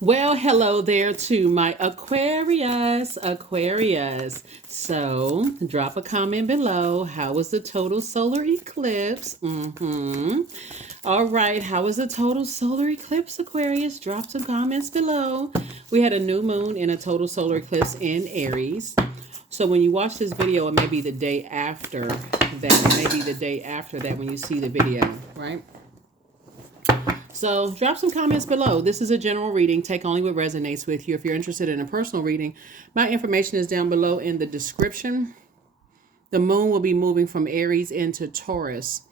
Well, hello there to my Aquarius. So, drop a comment below. How was the total solar eclipse? All right, how was the total solar eclipse, Aquarius? Drop some comments below. We had a new moon and a total solar eclipse in Aries. So when you watch this video, it may be the day after that. It may be the day after that when you see the video, right? So drop some comments below. This is a general reading. Take only what resonates with you. If you're interested in a personal reading, my information is down below in the description. The moon will be moving from Aries into Taurus,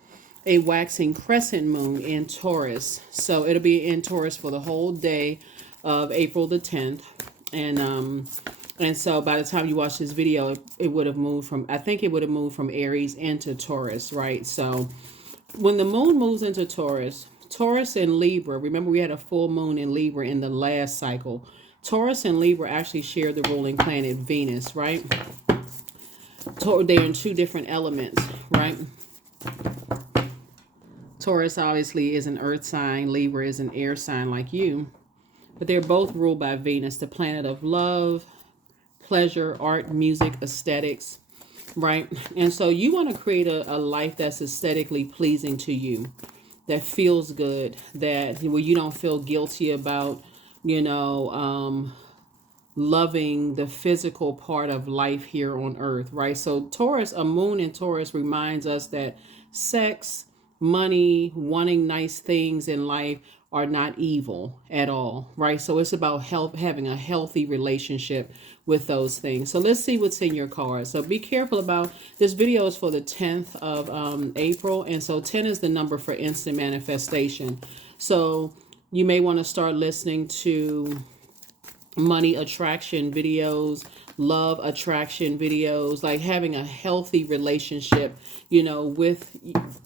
a waxing crescent moon in Taurus. So it'll be in Taurus for the whole day of April the 10th. And so by the time you watch this video, it would have moved from, I think it would have moved from Aries into Taurus, right? So when the moon moves into Taurus and Libra, remember we had a full moon in Libra in the last cycle. Taurus and Libra actually share the ruling planet Venus, right? They're in two different elements, right? Taurus obviously is an earth sign. Libra is an air sign like you. But they're both ruled by Venus, the planet of love, pleasure, art, music, aesthetics, right? And so you want to create a life that's aesthetically pleasing to you, that feels good, that where you don't feel guilty about, loving the physical part of life here on earth, right? So Taurus, a moon in Taurus reminds us that sex, money, wanting nice things in life are not evil at all, right? So it's about having a healthy relationship with those things. So let's see what's in your cards. So be careful about this video is for the 10th of April. And so 10 is the number for instant manifestation. So you may want to start listening to money attraction videos, love attraction videos, like having a healthy relationship, with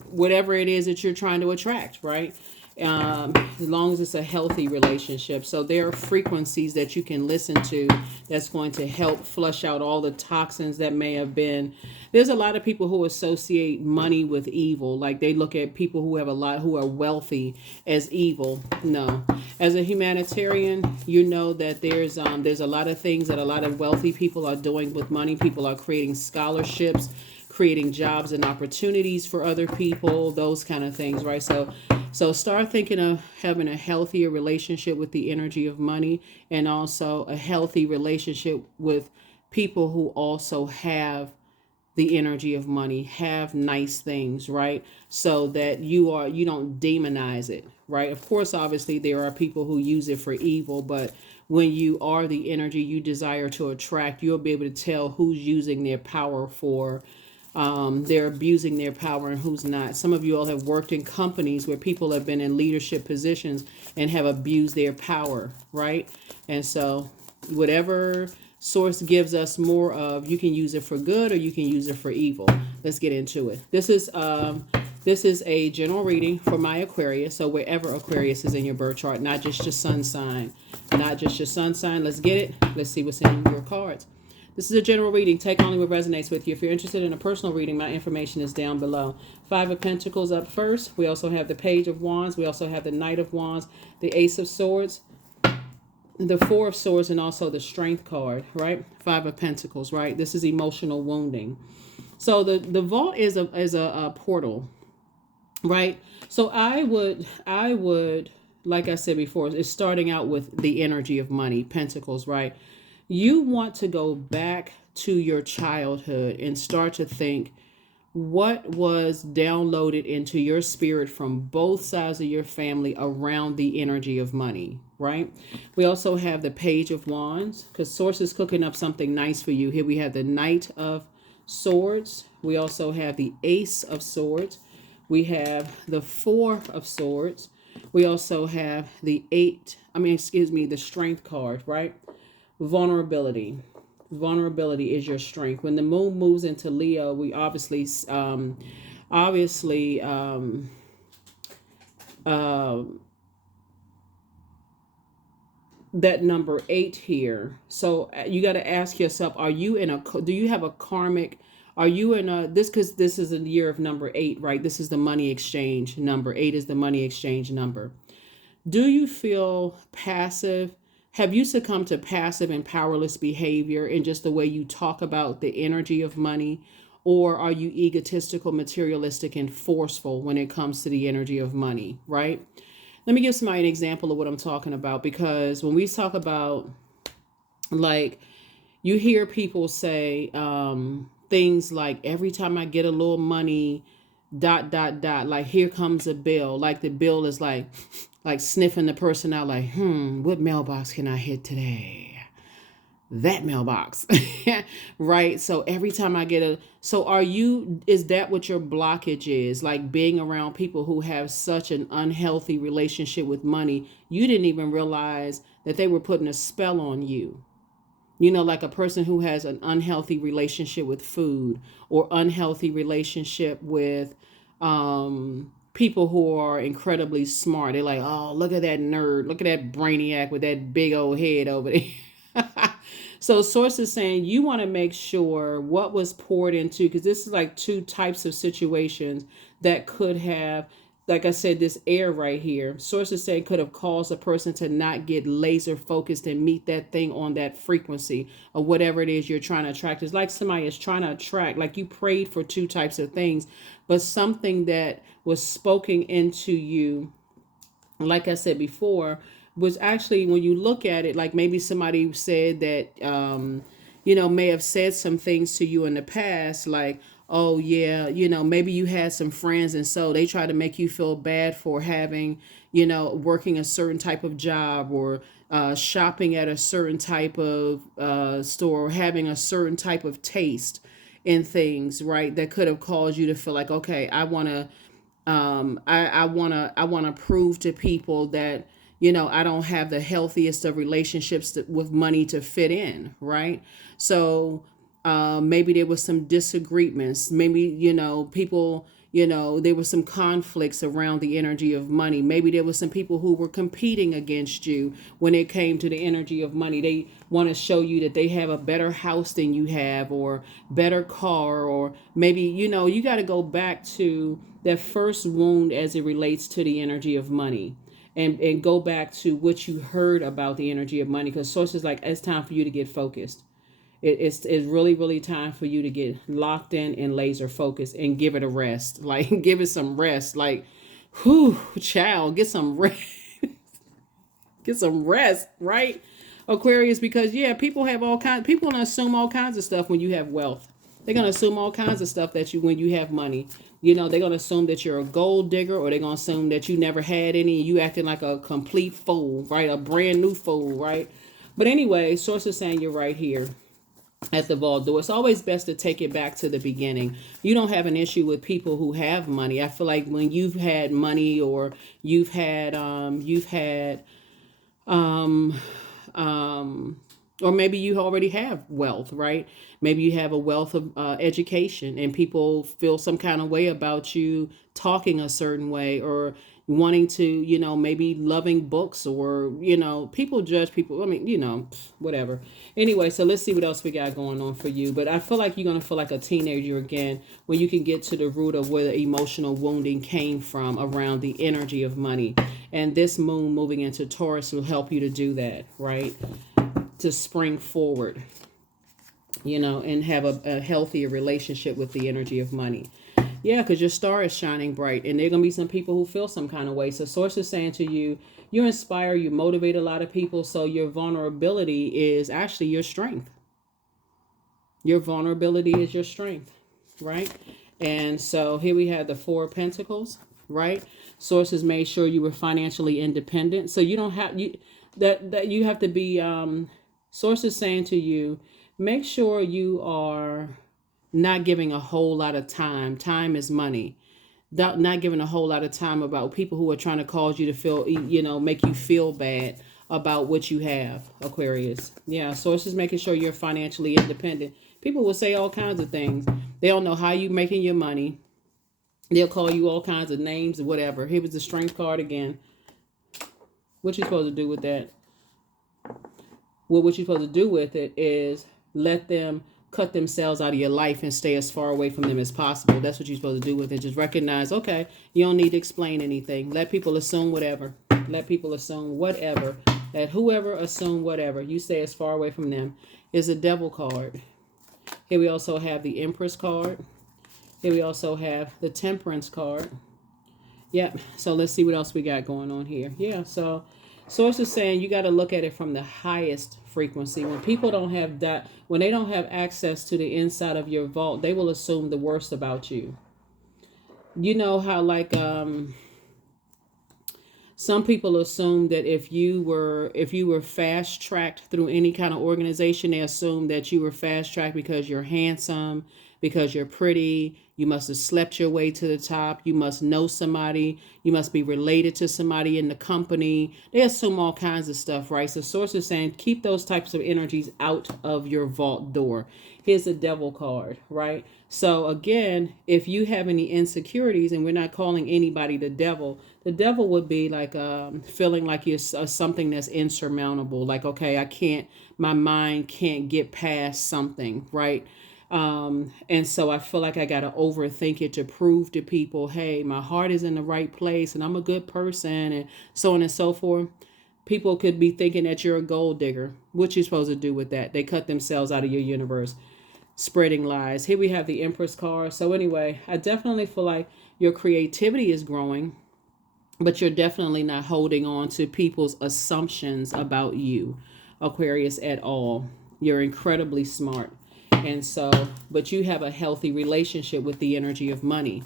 whatever it is that you're trying to attract, right? As long as it's a healthy relationship. So there are frequencies that you can listen to that's going to help flush out all the toxins that may have been. There's a lot of people who associate money with evil. Like they look at people who have who are wealthy as evil. No. As a humanitarian, you know that there's a lot of things that a lot of wealthy people are doing with money. People are creating scholarships, creating jobs and opportunities for other people, those kind of things, right? So start thinking of having a healthier relationship with the energy of money, and also a healthy relationship with people who also have the energy of money, have nice things, right? So that you don't demonize it, right? Of course, obviously there are people who use it for evil, but when you are the energy you desire to attract, you'll be able to tell who's using their power for they're abusing their power and who's not. Some of you all have worked in companies where people have been in leadership positions and have abused their power, right? And so whatever source gives us more of, you can use it for good or you can use it for evil. Let's get into it. This is a general reading for my Aquarius. So wherever Aquarius is in your birth chart, not just your sun sign, Let's get it. Let's see what's in your cards. This is a general reading. Take only what resonates with you. If you're interested in a personal reading, my information is down below. 5 of Pentacles up first. We also have the Page of Wands. We also have the Knight of Wands, the Ace of Swords, the 4 of Swords, and also the Strength card, right? 5 of Pentacles, right? This is emotional wounding. So the vault is a portal, right? So I would, like I said before, it's starting out with the energy of money, Pentacles, right? You want to go back to your childhood and start to think what was downloaded into your spirit from both sides of your family around the energy of money, right? We also have the Page of Wands, because Source is cooking up something nice for you. Here we have the Knight of Swords. We also have the Ace of Swords. We have the 4 of Swords. We also have the the Strength card, right? Vulnerability is your strength. When the moon moves into Leo, we obviously that number 8 here. So you got to ask yourself, do you have a karmic, are you in a, because this is a year of number 8, right? This is the money exchange number. 8 is the money exchange number. Do you feel passive Have you succumbed to passive and powerless behavior in just the way you talk about the energy of money? Or are you egotistical, materialistic, and forceful when it comes to the energy of money, right? Let me give somebody an example of what I'm talking about, because when we talk about, like, you hear people say things like, every time I get a little money, dot, dot, dot, like, here comes a bill. Like the bill is like sniffing the person out, like, what mailbox can I hit today? That mailbox. Right? So every time I get is that what your blockage is? Like, being around people who have such an unhealthy relationship with money, you didn't even realize that they were putting a spell on you. Like a person who has an unhealthy relationship with food, or unhealthy relationship with people who are incredibly smart. They're like, oh, look at that nerd. Look at that brainiac with that big old head over there. So source is saying you want to make sure what was poured into, because this is like two types of situations that could have, like I said, this air right here, sources say, could have caused a person to not get laser focused and meet that thing on that frequency or whatever it is you're trying to attract. It's like somebody is trying to attract, like you prayed for two types of things, but something that was spoken into you, like I said before, was actually, when you look at it, like maybe somebody said that, may have said some things to you in the past, like, oh yeah, maybe you had some friends and so they try to make you feel bad for having, working a certain type of job, or shopping at a certain type of store, or having a certain type of taste in things, right? That could have caused you to feel like, okay, I want to, I want to prove to people that, I don't have the healthiest of relationships with money to fit in, right? So maybe there was some disagreements. Maybe, people, there were some conflicts around the energy of money. Maybe there were some people who were competing against you when it came to the energy of money. They want to show you that they have a better house than you have, or better car, or maybe, you got to go back to that first wound as it relates to the energy of money. And go back to what you heard about the energy of money, because sources like, it's time for you to get focused. It's really, really time for you to get locked in and laser focused and give it a rest. Like, give it some rest. Like, whew, child, get some rest. Get some rest, right? Aquarius, because yeah, people gonna assume all kinds of stuff when you have wealth. They're gonna assume all kinds of stuff when you have money. They're gonna assume that you're a gold digger, or they're gonna assume that you never had any and you acting like a complete fool, right? A brand new fool, right? But anyway, source is saying you're right here at the vault door. It's always best to take it back to the beginning. You don't have an issue with people who have money. I feel like when you've had money, or you've had or maybe you already have wealth, right? Maybe you have a wealth of education, and people feel some kind of way about you talking a certain way, or wanting to, maybe loving books, or, people judge people. I mean, whatever. Anyway, so let's see what else we got going on for you. But I feel like you're going to feel like a teenager again when you can get to the root of where the emotional wounding came from around the energy of money. And this moon moving into Taurus will help you to do that, right? To spring forward, and have a healthier relationship with the energy of money. Yeah, because your star is shining bright, and there are going to be some people who feel some kind of way. So source is saying to you, you inspire, you motivate a lot of people. So your vulnerability is actually your strength. Your vulnerability is your strength, right? And so here we have the Four of Pentacles, right? Sources made sure you were financially independent. So you don't have, that you have to be, sources saying to you, make sure you are not giving a whole lot of time. Time is money. Not giving a whole lot of time about people who are trying to cause you to feel, make you feel bad about what you have, Aquarius. Yeah, sources making sure you're financially independent. People will say all kinds of things. They don't know how you making your money. They'll call you all kinds of names or whatever. Here was the strength card again. What you supposed to do with that? Well, what you're supposed to do with it is let them cut themselves out of your life and stay as far away from them as possible. That's what you're supposed to do with it. Just recognize, okay, you don't need to explain anything. Let people assume whatever. Let people assume whatever. Let whoever assume whatever. You stay as far away from them. Is a devil card. Here we also have the Empress card. Here we also have the Temperance card. Yep. So let's see what else we got going on here. Yeah. So Source is saying you got to look at it from the highest frequency. When people don't have that, when they don't have access to the inside of your vault, they will assume the worst about you. You know how like some people assume that if you were fast tracked through any kind of organization, they assume that you were fast tracked because you're handsome, because you're pretty, you must have slept your way to the top, you must know somebody, you must be related to somebody in the company. They assume all kinds of stuff, right? So Source is saying keep those types of energies out of your vault door. Here's the Devil card, right? So again, if you have any insecurities, and we're not calling anybody the devil would be like feeling like you're something that's insurmountable. Like, okay, my mind can't get past something, right? And so I feel like I got to overthink it to prove to people, hey, my heart is in the right place and I'm a good person and so on and so forth. People could be thinking that you're a gold digger. What you supposed to do with that? They cut themselves out of your universe, spreading lies. Here we have the Empress card. So anyway, I definitely feel like your creativity is growing, but you're definitely not holding on to people's assumptions about you, Aquarius, at all. You're incredibly smart. And so, but you have a healthy relationship with the energy of money.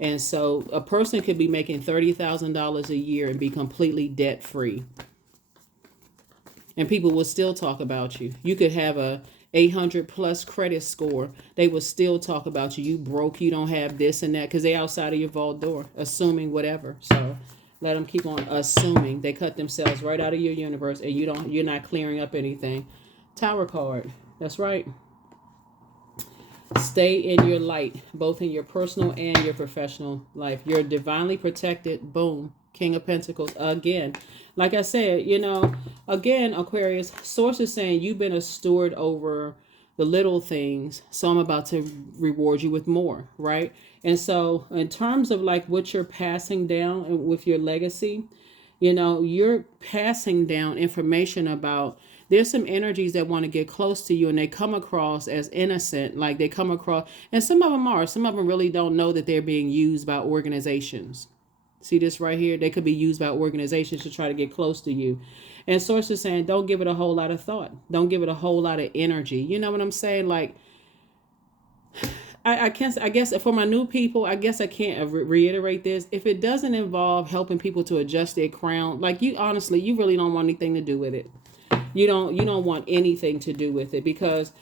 And so a person could be making $30,000 a year and be completely debt free. And people will still talk about you. You could have a 800 plus credit score. They will still talk about you. You broke, you don't have this and that, because they're outside of your vault door, assuming whatever. So let them keep on assuming. They cut themselves right out of your universe, and you're not clearing up anything. Tower card. That's right. Stay in your light, both in your personal and your professional life. You're divinely protected. Boom. King of Pentacles again. Like I said, again, Aquarius, Source is saying you've been a steward over the little things, so I'm about to reward you with more, right? And so in terms of like what you're passing down with your legacy, you're passing down information about, there's some energies that want to get close to you and they come across as innocent, like they come across, and some of them really don't know that they're being used by organizations. See this right here? They could be used by organizations to try to get close to you. And Source is saying, don't give it a whole lot of thought. Don't give it a whole lot of energy. You know what I'm saying? Like, I guess for my new people, I guess I can't reiterate this. If it doesn't involve helping people to adjust their crown, like you really don't want anything to do with it. You don't want anything to do with it, because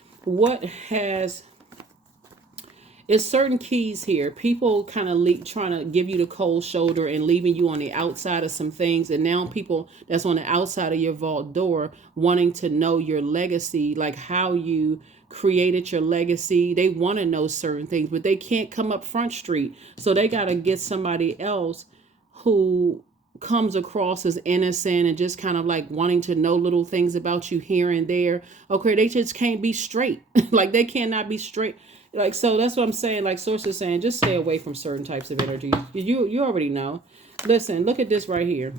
it's certain keys here. People kind of trying to give you the cold shoulder and leaving you on the outside of some things. And now people that's on the outside of your vault door wanting to know your legacy, like how you created your legacy. They want to know certain things, but they can't come up Front Street. So they got to get somebody else who comes across as innocent and just kind of like wanting to know little things about you here and there. Okay, they just can't be straight. Like they cannot be straight. Like, so that's what I'm saying. Like Source is saying, just stay away from certain types of energy. You already know. Listen, look at this right here.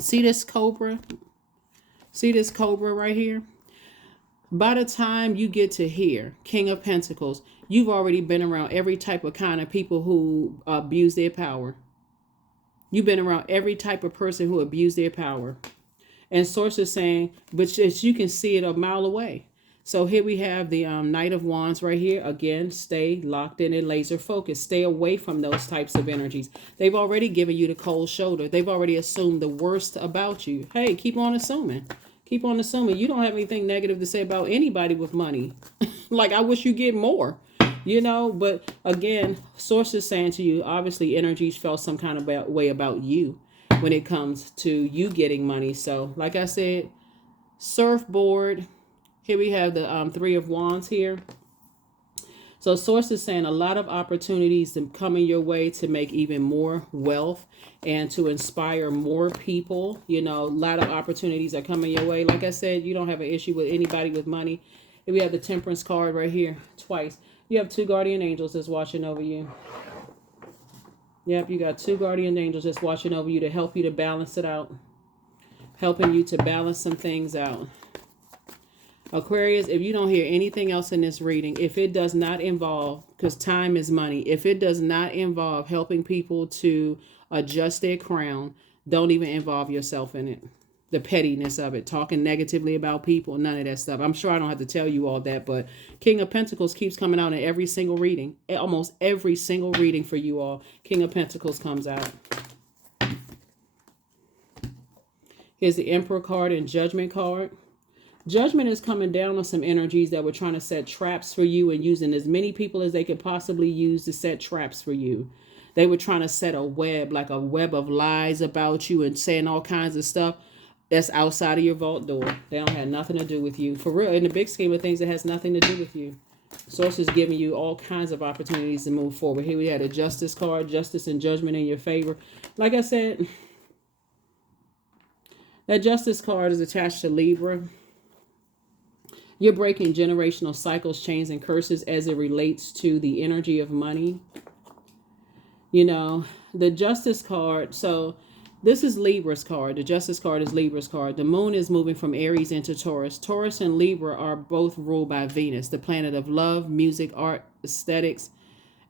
See this cobra? See this cobra right here? By the time you get to here, King of Pentacles, you've already been around every type of kind of people who abuse their power. You've been around every type of person who abused their power. And Source is saying, but you can see it a mile away. So here we have the Knight of Wands right here. Again, stay locked in and laser focused. Stay away from those types of energies. They've already given you the cold shoulder. They've already assumed the worst about you. Hey, keep on assuming. Keep on assuming. You don't have anything negative to say about anybody with money. Like, I wish you get more. But again, Source is saying to you, obviously energies felt some kind of way about you when it comes to you getting money. So like I said, surfboard. Here we have the Three of Wands here. So Source is saying a lot of opportunities to coming your way to make even more wealth and to inspire more people. A lot of opportunities are coming your way. Like I said, you don't have an issue with anybody with money. Here we have the Temperance card right here twice. You have two guardian angels that's watching over you. Yep, you got two guardian angels that's watching over you to help you to balance it out. helping you to balance some things out. Aquarius, if you don't hear anything else in this reading, if it does not involve, because time is money, if it does not involve helping people to adjust their crown, don't even involve yourself in it. The pettiness of it, talking negatively about people, none of that stuff. I'm sure I don't have to tell you all that, but King of Pentacles keeps coming out in every single reading. Almost every single reading for you all. King of Pentacles comes out. Here's the Emperor card and Judgment card. Judgment is coming down on some energies that were trying to set traps for you and using as many people as they could possibly use to set traps for you. They were trying to set a web, like a web of lies about you and saying all kinds of stuff that's outside of your vault door. They don't have nothing to do with you. For real, in the big scheme of things, it has nothing to do with you. Source is giving you all kinds of opportunities to move forward. Here we had a Justice card, Justice and Judgment in your favor. Like I said, that Justice card is attached to Libra. You're breaking generational cycles, chains, and curses as it relates to the energy of money. You know, the Justice card. So this is Libra's card. The Justice card is Libra's card. The moon is moving from Aries into Taurus. Taurus and Libra are both ruled by Venus, the planet of love, music, art, aesthetics,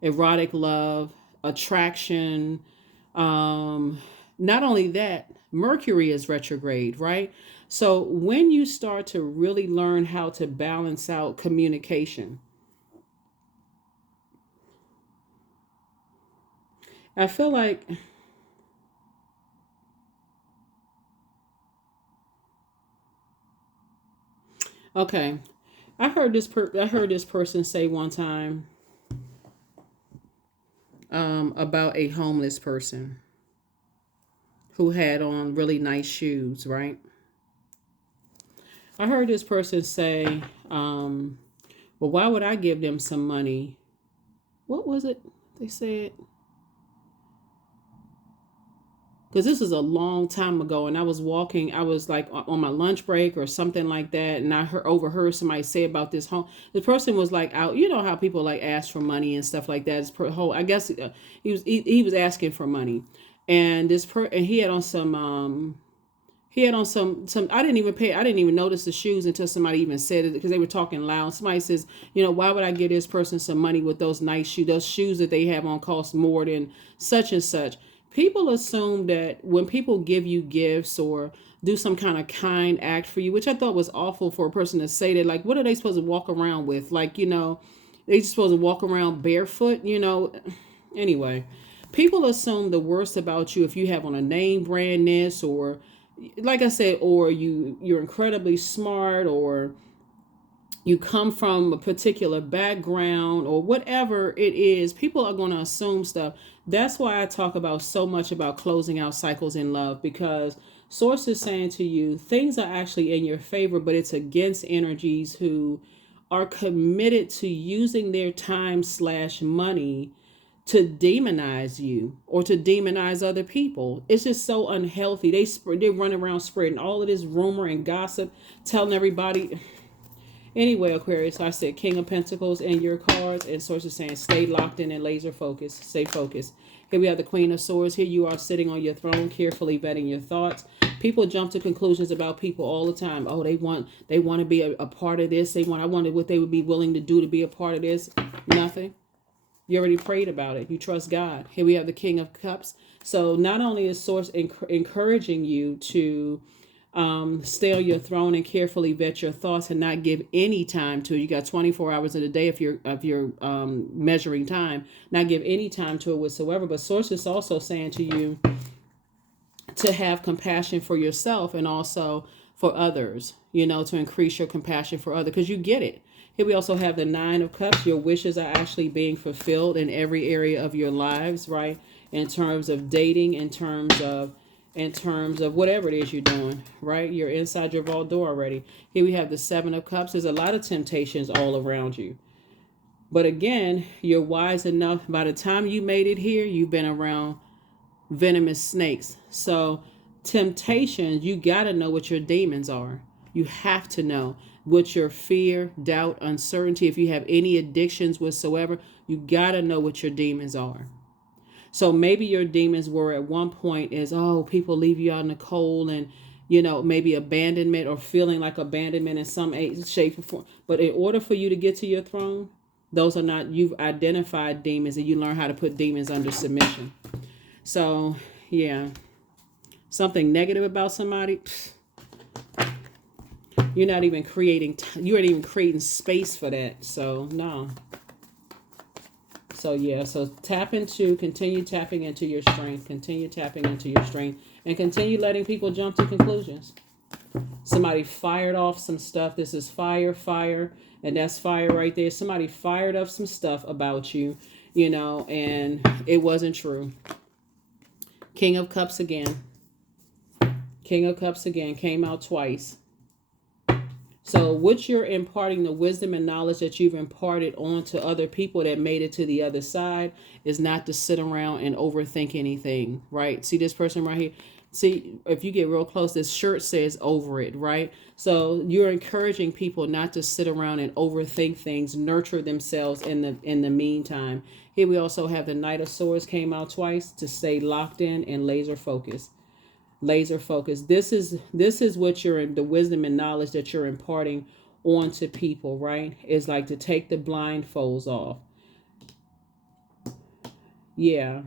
erotic love, attraction. Not only that, Mercury is retrograde, right? So when you start to really learn how to balance out communication, I feel like okay, I heard this person say one time about a homeless person who had on really nice shoes, right? I heard this person say, well, why would I give them some money? What was it they said? Because this is a long time ago, and I was walking, I was like on my lunch break or something like that, and I overheard somebody say about this home. The person was like out, you know how people like ask for money and stuff like that. I guess he was asking for money, and and he had on some I didn't even notice the shoes until somebody even said it, because they were talking loud. Somebody says, you know, why would I give this person some money with those nice shoes? Those shoes that they have on cost more than such and such. People assume that when people give you gifts or do some kind of kind act for you, which I thought was awful for a person to say that, like, what are they supposed to walk around with? Like, you know, they just supposed to walk around barefoot, you know? Anyway, people assume the worst about you if you have on a name brand this, or like I said, or you're incredibly smart, or you come from a particular background, or whatever it is. People are going to assume stuff. That's why I talk about so much about closing out cycles in love, because Source is saying to you, things are actually in your favor, but it's against energies who are committed to using their time/money to demonize you or to demonize other people. It's just so unhealthy. They run around spreading all of this rumor and gossip, telling everybody. Anyway, Aquarius, I said King of Pentacles in your cards, and Source is saying stay locked in and laser focused. Stay focused. Here we have the Queen of Swords. Here you are sitting on your throne, carefully vetting your thoughts. People jump to conclusions about people all the time. Oh, they want to be a part of this. I wonder what they would be willing to do to be a part of this. Nothing. You already prayed about it. You trust God. Here we have the King of Cups. So not only is Source encouraging you to stay on your throne and carefully vet your thoughts and not give any time to it. You got 24 hours in a day if you're measuring time. Not give any time to it whatsoever. But Source is also saying to you to have compassion for yourself and also for others. You know, to increase your compassion for others, because you get it. Here we also have the Nine of Cups. Your wishes are actually being fulfilled in every area of your lives, right? In terms of dating, in terms of whatever it is you're doing, right? You're inside your vault door already. Here we have the Seven of Cups. There's a lot of temptations all around you. But again, you're wise enough. By the time you made it here, you've been around venomous snakes. So temptations, you got to know what your demons are. You have to know what your fear, doubt, uncertainty. If you have any addictions whatsoever, you got to know what your demons are. So maybe your demons were at one point is, oh, people leave you out in the cold and you know, maybe abandonment or feeling like abandonment in some shape or form. But in order for you to get to your throne, those are not, you've identified demons and you learn how to put demons under submission. So, yeah, something negative about somebody, you're not even creating, you ain't even creating space for that. So, no. So, yeah, so continue tapping into your strength, continue tapping into your strength, and continue letting people jump to conclusions. Somebody fired off some stuff. This is fire, and that's fire right there. Somebody fired up some stuff about you, you know, and it wasn't true. King of Cups again. King of Cups again came out twice. So what you're imparting, the wisdom and knowledge that you've imparted on to other people that made it to the other side, is not to sit around and overthink anything, right? See this person right here? See, if you get real close, this shirt says over it, right? So you're encouraging people not to sit around and overthink things, nurture themselves in the meantime. Here we also have the Knight of Swords came out twice to stay locked in and laser focused. Laser focus. This is what you're, the wisdom and knowledge that you're imparting onto people, right? It's like to take the blindfolds off. Yeah,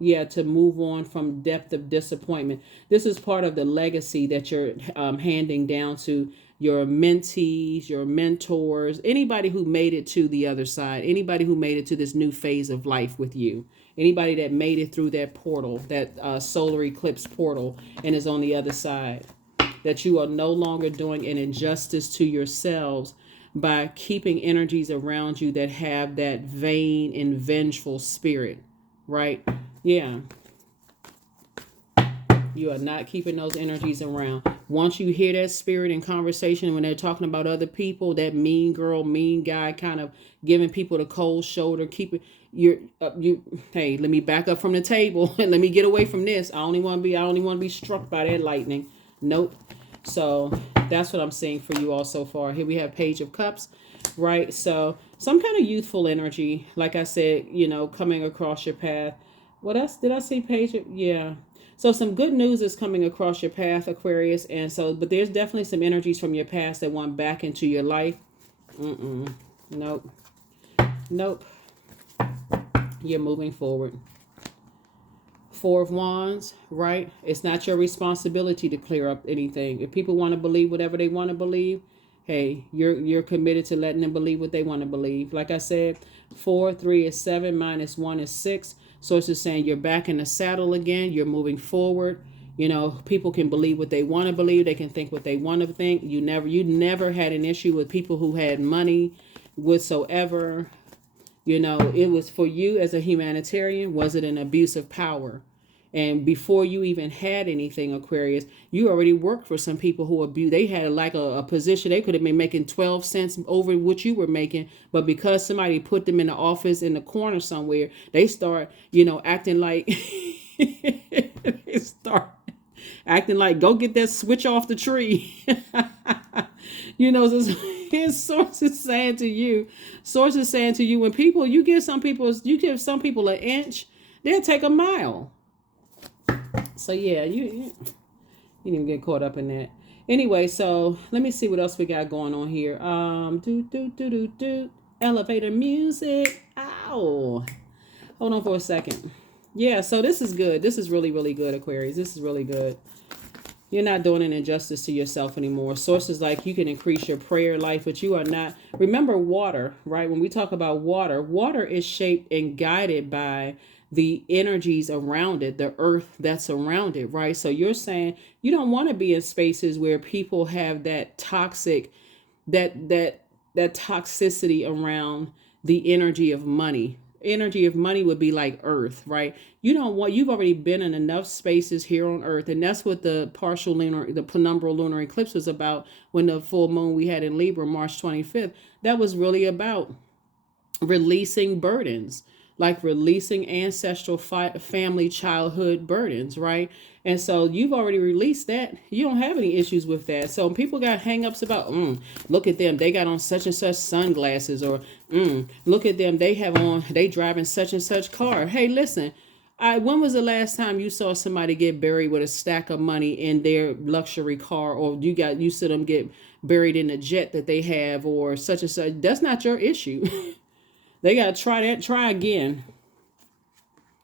to move on from depth of disappointment. This is part of the legacy that you're handing down to your mentees, your mentors, anybody who made it to the other side, anybody who made it to this new phase of life with you, anybody that made it through that portal, that solar eclipse portal, and is on the other side, that you are no longer doing an injustice to yourselves by keeping energies around you that have that vain and vengeful spirit, right? Yeah. You are not keeping those energies around. Once you hear that spirit in conversation, when they're talking about other people, that mean girl, mean guy, kind of giving people the cold shoulder, keep it, hey, let me back up from the table and let me get away from this. I only want to be struck by that lightning. Nope. So that's what I'm seeing for you all so far. Here we have Page of Cups, right? So some kind of youthful energy, like I said, you know, coming across your path. What else did I see? Page of, yeah. So some good news is coming across your path, Aquarius. And so, but there's definitely some energies from your past that want back into your life. Nope. You're moving forward. Four of Wands, right? It's not your responsibility to clear up anything. If people want to believe whatever they want to believe, hey, you're committed to letting them believe what they want to believe. Like I said, 4, 3 is 7, -1 is 6. So it's just saying you're back in the saddle again. You're moving forward. You know, people can believe what they want to believe. They can think what they want to think. You never had an issue with people who had money whatsoever. You know, it was for you as a humanitarian. Was it an abuse of power? And before you even had anything, Aquarius, you already worked for some people who abused. They had like a position. They could have been making 12 cents over what you were making. But because somebody put them in the office in the corner somewhere, they start, you know, acting like, they start acting like, go get that switch off the tree. You know, his source is saying to you, when people, you give some people an inch, they'll take a mile. So yeah, you didn't get caught up in that. Anyway, so let me see what else we got going on here. Elevator music. Ow. Hold on for a second. Yeah, so this is good. This is really, really good, Aquarius. This is really good. You're not doing an injustice to yourself anymore. Sources like you can increase your prayer life, but you are not. Remember water, right? When we talk about water, water is shaped and guided by the energies around it, the earth that's around it, right? So you're saying you don't want to be in spaces where people have that toxic, that toxicity around the energy of money. Energy of money would be like earth, right? You've already been in enough spaces here on earth. And that's what the penumbral lunar eclipse was about when the full moon we had in Libra, March 25th. That was really about releasing burdens, like releasing ancestral family childhood burdens, right? And so you've already released that. You don't have any issues with that. So people got hangups about, look at them, they got on such and such sunglasses, or look at them, they driving such and such car. Hey, listen, When was the last time you saw somebody get buried with a stack of money in their luxury car, or you saw them get buried in a jet that they have, or such and such? That's not your issue. They got to try that. Try again.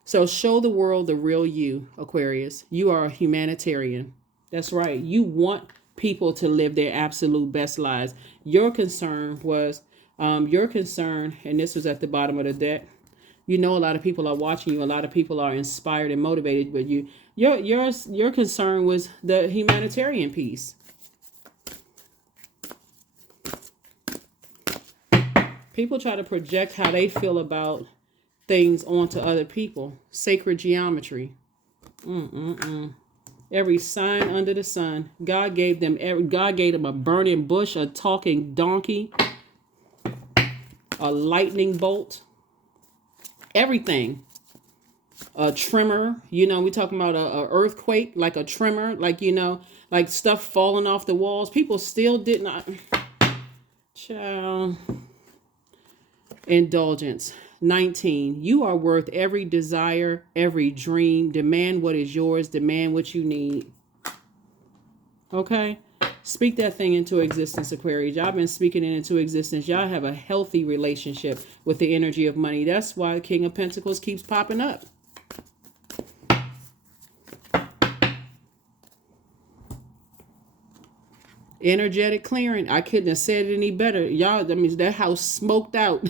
So show the world the real you, Aquarius. You are a humanitarian. That's right. You want people to live their absolute best lives. Your concern was, and this was at the bottom of the deck. You know, a lot of people are watching you. A lot of people are inspired and motivated, but your concern was the humanitarian piece. People try to project how they feel about things onto other people. Sacred geometry. Every sign under the sun. God gave them a burning bush, a talking donkey, a lightning bolt, everything. A tremor. You know, we talking about a earthquake, like a tremor, like, you know, like stuff falling off the walls. People still did not. Child. Indulgence. 19. You are worth every desire, every dream. Demand what is yours. Demand what you need. Okay? Speak that thing into existence, Aquarius. Y'all been speaking it into existence. Y'all have a healthy relationship with the energy of money. That's why the King of Pentacles keeps popping up. Energetic clearing. I couldn't have said it any better. Y'all, that means that house smoked out.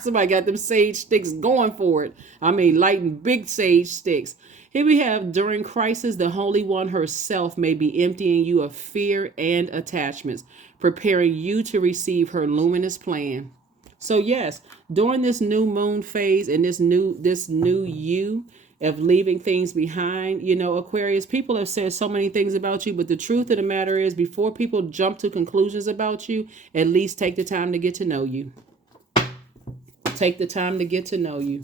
Somebody got them sage sticks going for it. I mean, lighting big sage sticks. Here we have, during crisis, the Holy One herself may be emptying you of fear and attachments, preparing you to receive her luminous plan. So yes, during this new moon phase and this new you of leaving things behind, you know, Aquarius, people have said so many things about you, but the truth of the matter is, before people jump to conclusions about you, at least take the time to get to know you. Take the time to get to know you.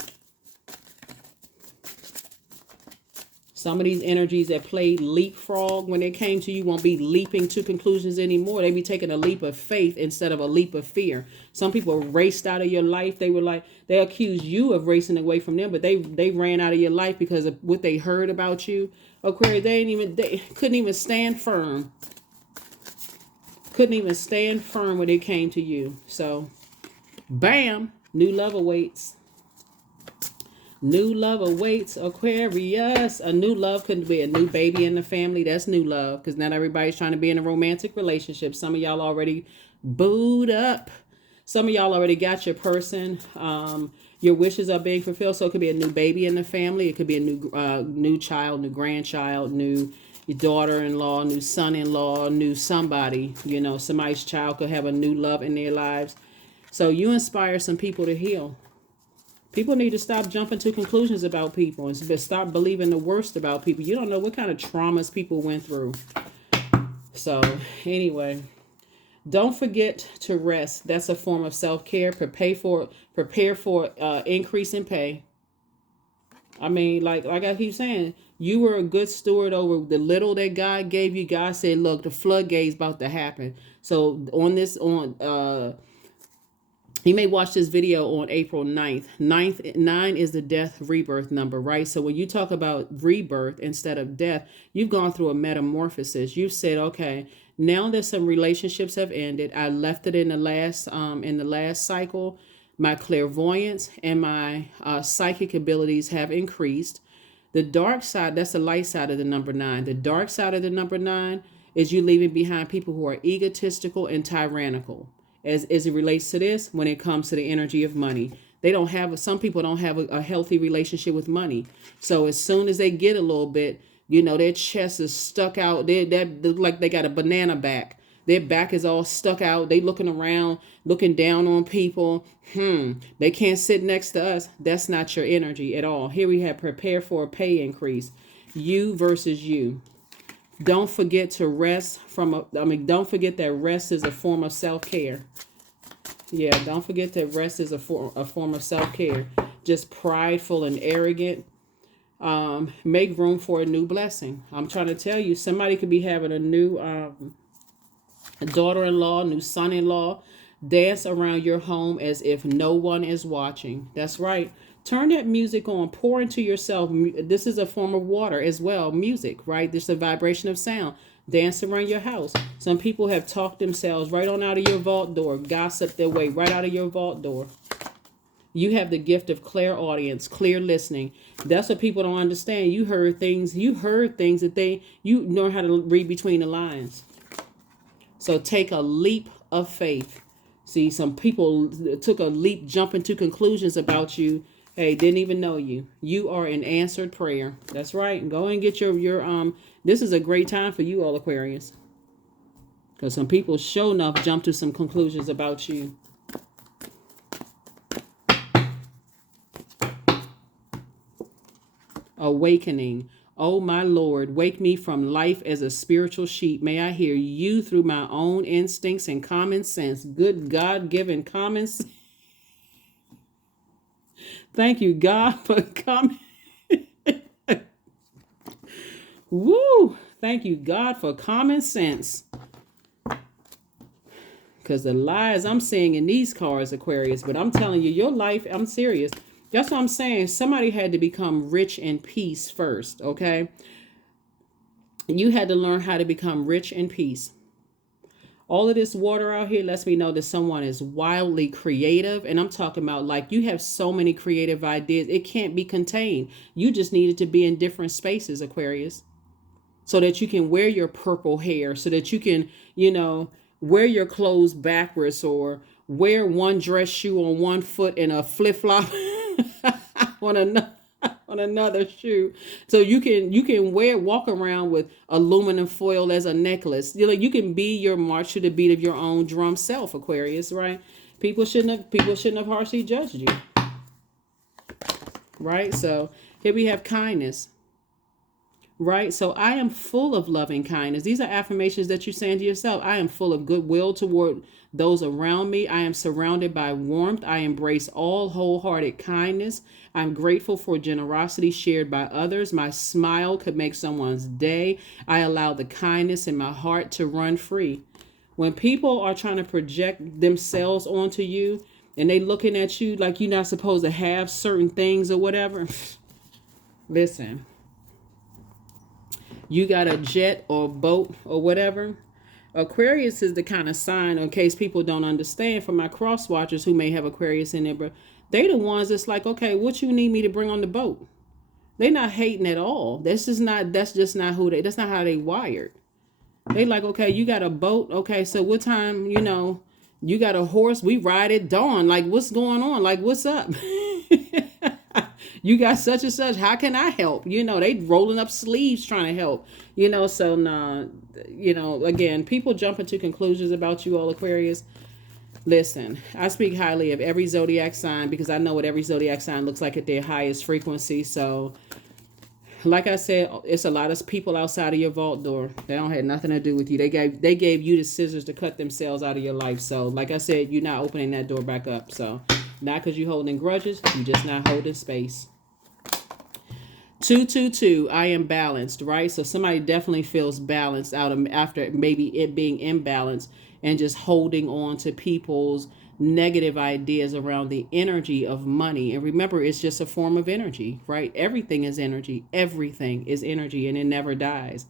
Some of these energies that played leapfrog when they came to you won't be leaping to conclusions anymore. They be taking a leap of faith instead of a leap of fear. Some people raced out of your life. They were like, they accused you of racing away from them, but they ran out of your life because of what they heard about you. Aquarius, they couldn't even stand firm. Couldn't even stand firm when it came to you. So, bam. New love awaits. New love awaits, Aquarius. A new love could be a new baby in the family. That's new love, because not everybody's trying to be in a romantic relationship. Some of y'all already booed up. Some of y'all already got your person. Your wishes are being fulfilled. So it could be a new baby in the family. It could be a new child, new grandchild, new daughter-in-law, new son-in-law, new somebody. You know, somebody's child could have a new love in their lives. So you inspire some people to heal. People need to stop jumping to conclusions about people and stop believing the worst about people. You don't know what kind of traumas people went through. So anyway, don't forget to rest. That's a form of self-care. Prepare for increase in pay. I mean, like I keep saying, you were a good steward over the little that God gave you. God said, look, the floodgate's about to happen. So you may watch this video on April 9th. 9 is the death rebirth number, right? So when you talk about rebirth instead of death, you've gone through a metamorphosis. You've said, okay, now that some relationships have ended, I left it in the last cycle. My clairvoyance and my psychic abilities have increased. The dark side, that's the light side of the number 9. The dark side of the number 9 is you leaving behind people who are egotistical and tyrannical. As it relates to this, when it comes to the energy of money, some people don't have a healthy relationship with money. So as soon as they get a little bit, you know, their chest is stuck out. They like they got a banana back. Their back is all stuck out. They looking around, looking down on people. They can't sit next to us. That's not your energy at all. Here we have prepare for a pay increase. You versus you. Don't forget to rest don't forget that rest is a form of self-care. Yeah, don't forget that rest is a form of self-care. Just prideful and arrogant. Make room for a new blessing. I'm trying to tell you, somebody could be having a new daughter-in-law, new son-in-law. Dance around your home as if no one is watching. That's right. Turn that music on, pour into yourself. This is a form of water as well, music, right? This is a vibration of sound. Dance around your house. Some people have talked themselves right on out of your vault door, gossip their way right out of your vault door. You have the gift of clairaudience, clear listening. That's what people don't understand. You heard things that you know how to read between the lines. So take a leap of faith. See, some people took a leap, jumping to conclusions about you. Hey, didn't even know you. You are an answered prayer. That's right. Go and get your this is a great time for you all, Aquarius. Because some people sure enough jump to some conclusions about you. Awakening. Oh, my Lord, wake me from life as a spiritual sheep. May I hear you through my own instincts and common sense. Good God-given common sense. Thank you, God, for coming. Woo! Thank you, God, for common sense. Because the lies I'm seeing in these cards, Aquarius, but I'm telling you, your life, I'm serious. That's what I'm saying. Somebody had to become rich in peace first, okay? You had to learn how to become rich in peace. All of this water out here lets me know that someone is wildly creative. And I'm talking about like you have so many creative ideas. It can't be contained. You just needed to be in different spaces, Aquarius. So that you can wear your purple hair. So that you can, wear your clothes backwards or wear one dress shoe on one foot and a flip-flop on another shoe, so you can walk around with aluminum foil as a necklace. You can be your march to the beat of your own drum self, Aquarius, right? People shouldn't have harshly judged you, right? So here we have kindness, right? So I am full of loving kindness. These are affirmations that you're saying to yourself. I am full of goodwill toward those around me. I am surrounded by warmth. I embrace all wholehearted kindness. I'm grateful for generosity shared by others. My smile could make someone's day. I allow the kindness in my heart to run free. When people are trying to project themselves onto you and they looking at you like you're not supposed to have certain things or whatever, listen, you got a jet or boat or whatever. Aquarius is the kind of sign, in case people don't understand, for my cross watchers who may have Aquarius in there, but they the ones that's like, okay, what you need me to bring on the boat? They're not hating at all. That's just not that's not how they wired. They like, okay, you got a boat. Okay, so what time, you got a horse, we ride at dawn. Like, what's going on? Like, what's up? You got such and such. How can I help? They rolling up sleeves trying to help. So nah, again, people jump into conclusions about you all, Aquarius. Listen, I speak highly of every zodiac sign because I know what every zodiac sign looks like at their highest frequency. So like I said, it's a lot of people outside of your vault door. They don't have nothing to do with you. They gave you the scissors to cut themselves out of your life. So like I said, you're not opening that door back up. So not because you're holding grudges, you're just not holding space. 222, I am balanced, right? So somebody definitely feels balanced after maybe it being imbalanced and just holding on to people's negative ideas around the energy of money. And remember, it's just a form of energy, right? Everything is energy. Everything is energy, and it never dies.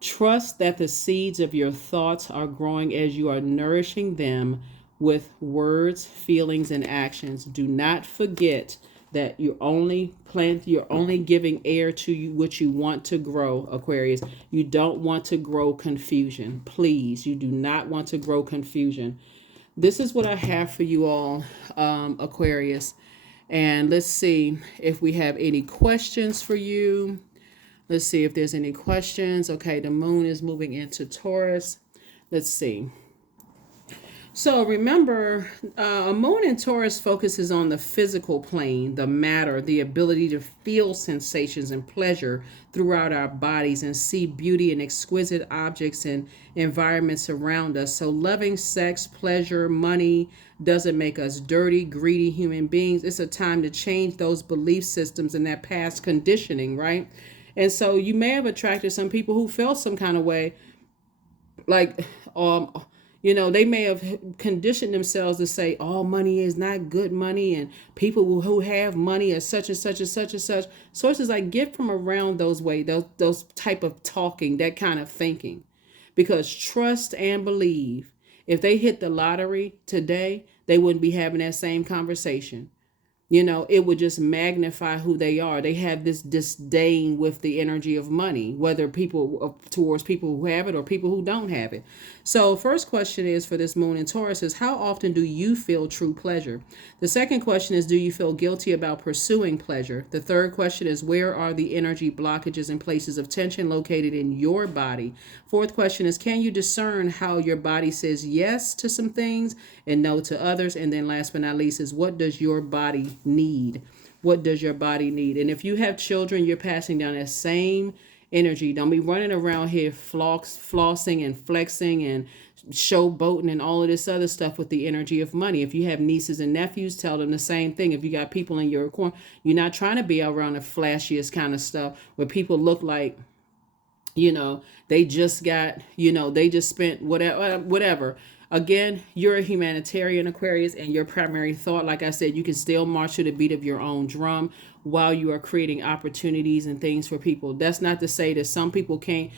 Trust that the seeds of your thoughts are growing as you are nourishing them with words, feelings, and actions. Do not forget that you're only giving air to what you want to grow, Aquarius. You don't want to grow confusion. Please, you do not want to grow confusion. This is what I have for you all, Aquarius. And let's see if we have any questions for you. Let's see if there's any questions. Okay, the moon is moving into Taurus. Let's see. So remember, a moon in Taurus focuses on the physical plane, the matter, the ability to feel sensations and pleasure throughout our bodies and see beauty in exquisite objects and environments around us. So loving sex, pleasure, money doesn't make us dirty, greedy human beings. It's a time to change those belief systems and that past conditioning, right? And so you may have attracted some people who felt some kind of way, like, They may have conditioned themselves to say all money is not good money, and people who have money are such and such and such and such. Sources like get from around those type of talking, that kind of thinking, because trust and believe. If they hit the lottery today, they wouldn't be having that same conversation. It would just magnify who they are. They have this disdain with the energy of money, whether people towards people who have it or people who don't have it. So first question is for this moon in Taurus is, how often do you feel true pleasure? The second question is, do you feel guilty about pursuing pleasure? The third question is, where are the energy blockages and places of tension located in your body? Fourth question is, can you discern how your body says yes to some things and no to others? And then last but not least is, what does your body need? What does your body need? And if you have children, you're passing down that same energy. Don't be running around here flossing and flexing and showboating and all of this other stuff with the energy of money. If you have nieces and nephews, tell them the same thing. If you got people in your corner, you're not trying to be around the flashiest kind of stuff where people look like, they just got, they just spent whatever. Again, you're a humanitarian, Aquarius, and your primary thought, like I said, you can still march to the beat of your own drum while you are creating opportunities and things for people. That's not to say that some people can't.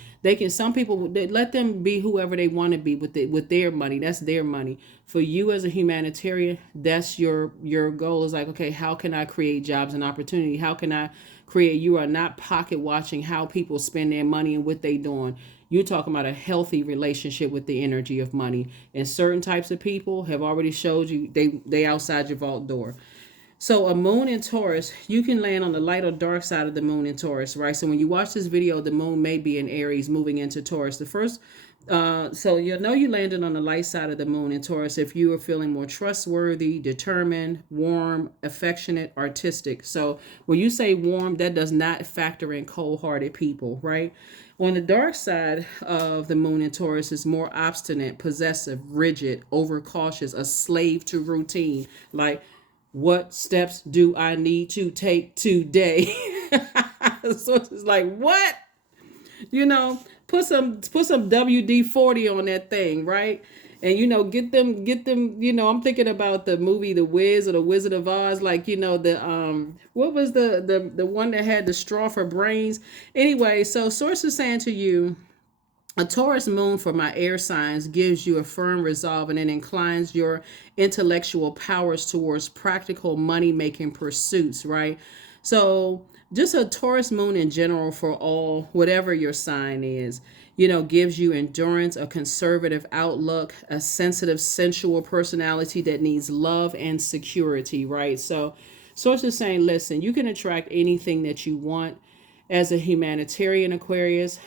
Some people, let them be whoever they want to be with their money. That's their money. For you as a humanitarian, that's your goal is like, okay, how can I create jobs and opportunity? How can I create? You are not pocket watching how people spend their money and what they doing. You're talking about a healthy relationship with the energy of money. And certain types of people have already showed you they outside your vault door. So a moon in Taurus, you can land on the light or dark side of the moon in Taurus, right? So when you watch this video, the moon may be in Aries moving into Taurus. So you landed on the light side of the moon in Taurus if you are feeling more trustworthy, determined, warm, affectionate, artistic. So when you say warm, that does not factor in cold-hearted people, right? On the dark side of the moon in Taurus is more obstinate, possessive, rigid, overcautious, a slave to routine. Like, what steps do I need to take today? So it's like, what? Put some WD-40 on that thing, right? And get them. I'm thinking about the movie The Wiz or The Wizard of Oz, like what was the one that had the straw for brains? Anyway, so source is saying to you, a Taurus moon for my air signs gives you a firm resolve and it inclines your intellectual powers towards practical money-making pursuits, right? So just a Taurus moon in general for all, whatever your sign is, gives you endurance, a conservative outlook, a sensitive, sensual personality that needs love and security, right? So source is saying, listen, you can attract anything that you want as a humanitarian, Aquarius.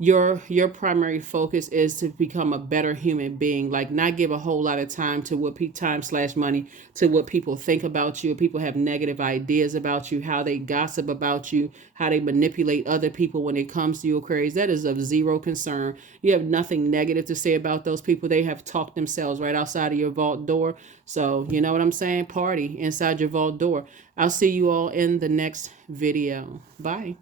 Your primary focus is to become a better human being, like not give a whole lot of time to time/money to what people think about you. People have negative ideas about you, how they gossip about you, how they manipulate other people when it comes to you, Aquarius. That is of zero concern. You have nothing negative to say about those people. They have talked themselves right outside of your vault door. So you know what I'm saying? Party inside your vault door. I'll see you all in the next video. Bye.